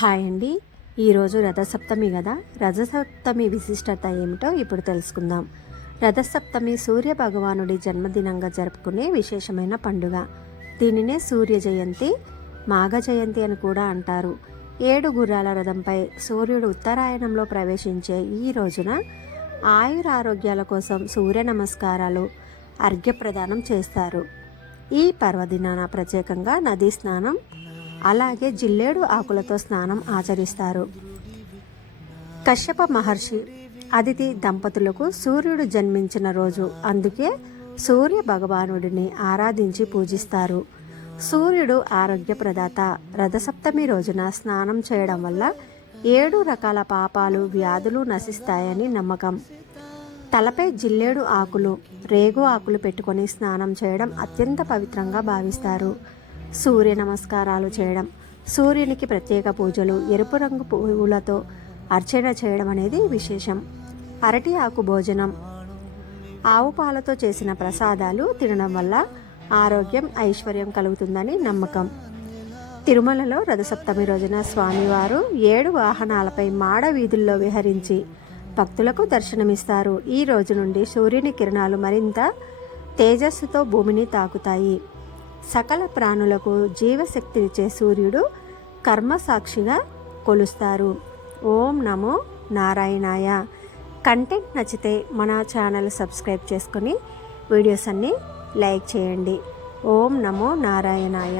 Hi అండి. ఈరోజు రథసప్తమి కదా. రథసప్తమి విశిష్టత ఏమిటో ఇప్పుడు తెలుసుకుందాం. రథసప్తమి సూర్య భగవానుడి జన్మదినంగా జరుపుకునే విశేషమైన పండుగ. దీనినే సూర్య జయంతి, మాఘ జయంతి అని కూడా అంటారు. 7 గుర్రాల రథంపై సూర్యుడు ఉత్తరాయణంలో ప్రవేశించే ఈ రోజున ఆయురారోగ్యాల కోసం సూర్య నమస్కారాలు, అర్ఘ్యప్రదానం చేస్తారు. ఈ పర్వదినాన ప్రత్యేకంగా నదీ స్నానం, అలాగే జిల్లేడు ఆకులతో స్నానం ఆచరిస్తారు. కశ్యప మహర్షి అదితి దంపతులకు సూర్యుడు జన్మించిన రోజు, అందుకే సూర్య భగవానుడిని ఆరాధించి పూజిస్తారు. సూర్యుడు ఆరోగ్య ప్రదాత. రథసప్తమి రోజున స్నానం చేయడం వల్ల 7 రకాల పాపాలు, వ్యాధులు నశిస్తాయని నమ్మకం. తలపై జిల్లేడు ఆకులు, రేగు ఆకులు పెట్టుకొని స్నానం చేయడం అత్యంత పవిత్రంగా భావిస్తారు. సూర్య నమస్కారాలు చేయడం, సూర్యునికి ప్రత్యేక పూజలు, ఎరుపు రంగు పువ్వులతో అర్చన చేయడం అనేది విశేషం. అరటి ఆకు భోజనం, ఆవు పాలతో చేసిన ప్రసాదాలు తినడం వల్ల ఆరోగ్యం, ఐశ్వర్యం కలుగుతుందని నమ్మకం. తిరుమలలో రథసప్తమి రోజున స్వామివారు 7 వాహనాలపై మాడ వీధుల్లో విహరించి భక్తులకు దర్శనమిస్తారు. ఈ రోజు నుండి సూర్యుని కిరణాలు మరింత తేజస్సుతో భూమిని తాకుతాయి. సకల ప్రాణులకు జీవశక్తినిచ్చే సూర్యుడు కర్మసాక్షిగా కొలుస్తారు. ఓం నమో నారాయణాయ. కంటెంట్ నచ్చితే మన ఛానల్ సబ్స్క్రైబ్ చేసుకొని వీడియోస్ అన్నీ లైక్ చేయండి. ఓం నమో నారాయణాయ.